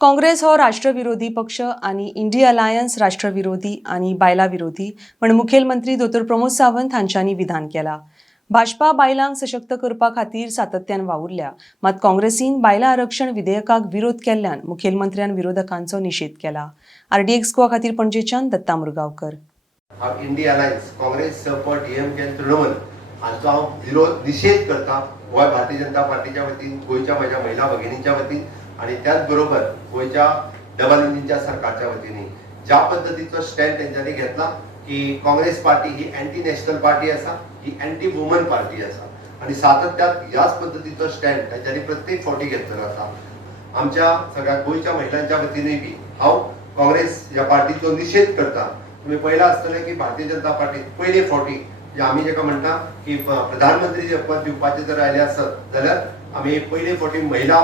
काँग्रेस हो राष्ट्रविरोधी पक्ष आणि इंडिया अलायन्स राष्ट्रविरोधी आणि बायला विरोधी म्हण मुखेलमंत्री दोतोर प्रमोद सावंत हांच्यांनी विधान केला. भाजपा बायलांक सशक्त करपा खातीर सातत्यान वावुरल्या, मात काँग्रेसीन बायला आरक्षण विधेयकाक विरोध केल्ल्यान मुखेलमंत्र्यान विरोधकांचो निषेध केला. RDX गोवा खातीर पणजेच्यान Datta Murgaonkar. India alliance Congress support DMK Trinamool हांचो हांव विरोध निषेध करता. गोंय भारतीय जनता पार्टीच्या वतीन, गोंयच्या म्हज्या महिला भगिनींच्या वतीन आणि त्याच बरोबर गोंयच्या डबल इंजिनच्या सरकारच्या वतीन ज्या पद्धतीचो स्टँड तेंच्यांनी घेतला की काँग्रेस पार्टी ही अँटी नॅशनल पार्टी आसा, ही अँटी वुमन पार्टी आसा आणि सातत्यात ह्याच पद्धतीचो स्टँड तेंच्यांनी प्रत्येक फावटी घेतलेलो आसा. आमच्या सगळ्या गोंयच्या महिलांच्या वतीनय बी हांव काँग्रेस ह्या पार्टीचो निषेध करता. तुम्ही पहिला आसतले की भारतीय जनता पार्टी पयले फावटी जे आमी जेका म्हणटा की प्रधानमंत्री पद दिवपाचे जर आयले आसत जाल्यार आमी पयले फावटी महिला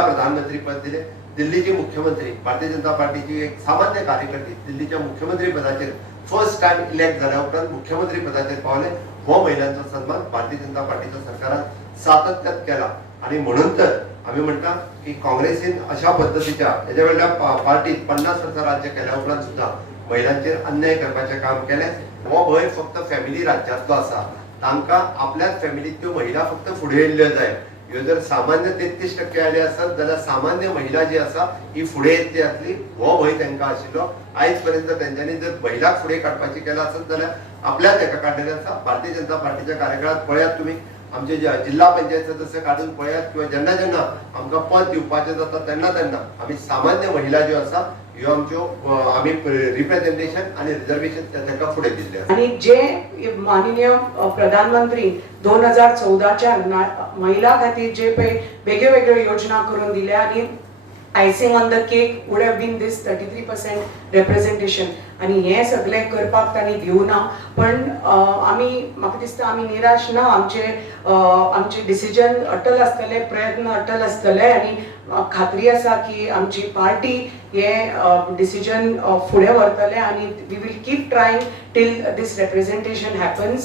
प्रधानमंत्री पद दिले. दिल्लीचे मुख्यमंत्री भारतीय जनता पार्टीची एक सामान्य कार्यकर्ती दिल्लीच्या मुख्यमंत्री पदाचेर फर्स्ट टाइम इलेक्ट जाल्या उपरांत मुख्यमंत्री पदाचेर पावले. हो महिलांचो सन्मान भारतीय जनता पार्टीच्या सरकारान सातत्यात केला आणि म्हणून तर आम्ही म्हणटा की काँग्रेसीन अशा पद्धतीच्या हेच्या वेळेला पार्टीत 50 वर्सां राज्य केल्या उपरांत सुद्धा महिलांचेर अन्याय करपाचें काम केलें. हो भंय फक्त फॅमिली राज्यांतलो आसा. तांकां आपल्याच फॅमिलींतल्यो महिला फक्त फुडें येयल्ल्यो जाय. ह्यो जर सामान्य 33% आयले आसत जाल्यार सामान्य महिला जी आसा ही फुडें येतली जातली. हो भंय तांकां आशिल्लो. आयज पर्यंत तेंच्यांनी जर महिलाक फुडें काडपाची केला आसत जाल्यार आपल्याच हेका काडलेलें आसा. भारतीय जनता पार्टीच्या कार्यकाळात पळयात तुमी आमचे जिल्हा पंचायत सदस्य काढून पळयात किंवा जेन्ना जेन्ना आमकां पद दिवपाचें जाता तेन्ना तेन्ना आमी सामान्य महिला ज्यो आसा ह्यो आमच्यो आमी रिप्रेझेंटेशन आणि रिझर्वेशन तांकां फुडें दिल्ले आसा. आणि जे माननीय प्रधानमंत्री 2014च्या महिला खातीर जे पळय वेगळ्यो वेगळ्यो योजना करून दिल्या आणि icing on the cake would have been this 33% representation आणि हे सगळे करपाक तांणी दिवना. पण आमी म्हाका दिसता आमी निराश ना. आमचे डिसिजन अटल आसतले, प्रयत्न अटल आसतले आणि खात्री आसा की आमची पार्टी हे डिसिजन फुडें व्हरतले आणि we will keep trying till this representation happens.